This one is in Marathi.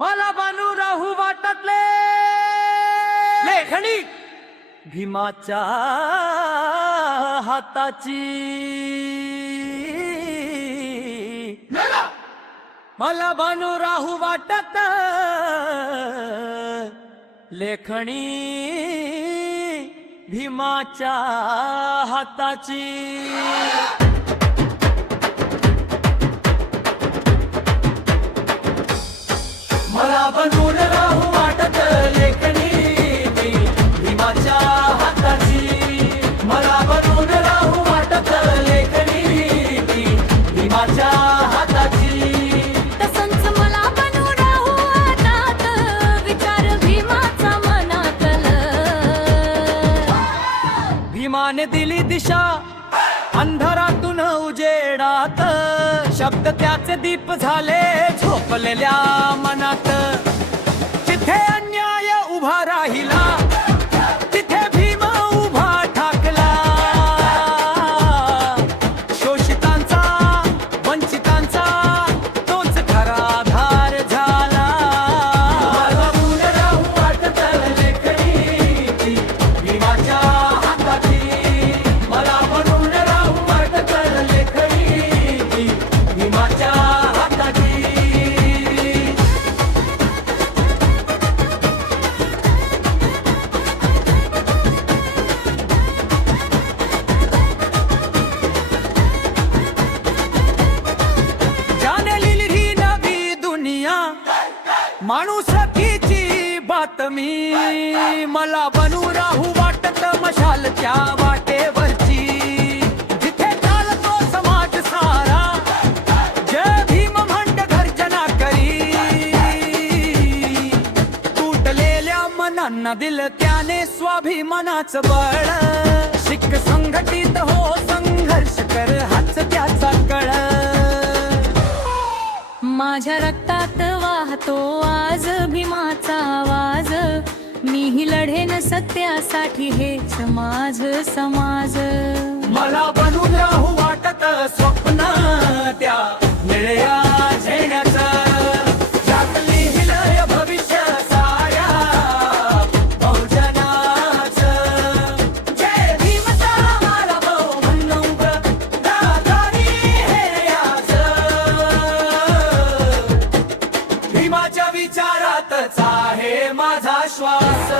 मला बनू राहू वाटतले लेखणी भीमाच्या हाताची। मला बनू राहू वाटत लेखणी भीमाच्या हाताची। मला बनून राहू वाटत लेखणी भीमाच्या हाताची। मला बनून राहू वाटत लेखणी भीमाच्या हाताची। तसंच मला बनून राहू वाटत विचार भीमाचा मनातल। भीमाने दिली दिशा अंधारातून उजेडात, शब्द त्याचे दीप झाले झोपलेल्या मनात। जिथे अन्याय उभा राहिला तिथे भीम उभा ठाकला। शोषितांचा वंचितांचा तोच खरा आधार झाला। मला बनून राहू वाटत लेखणी भीमाच्या हाताची। मला बनून राहू वाटत लेखणी भीमाच्या हाताची। ज्याने लिहिली ही नवी दुनिया माणुसकीची बातमी। मला बनू राहू वाटत मशालच्या वाटेवरची, जिथे चालतो समाज सारा जय भीम म्हणत गर्जना करी। तुटलेल्या मनांना दिल त्याने स्वाभिमानाचं बळ। शिक संघटित हो संघर्ष कर हाच त्याचा कळ। माझ्या रक्तात वाहतो आज भीमाचा आवाज। मीही लढेन सत्यासाठी हेच माझ समाज। मला बनून राहू वाटत स्वप्न त्या निळ्या झेंड्याचं, ज्यात लिहिलंय भविष्य साऱ्या बहुजनाचं। जय भीमचा मला भाऊ म्हणून रागानी हे याचं। भीमाच्या विचारातच आहे माझा श्वास।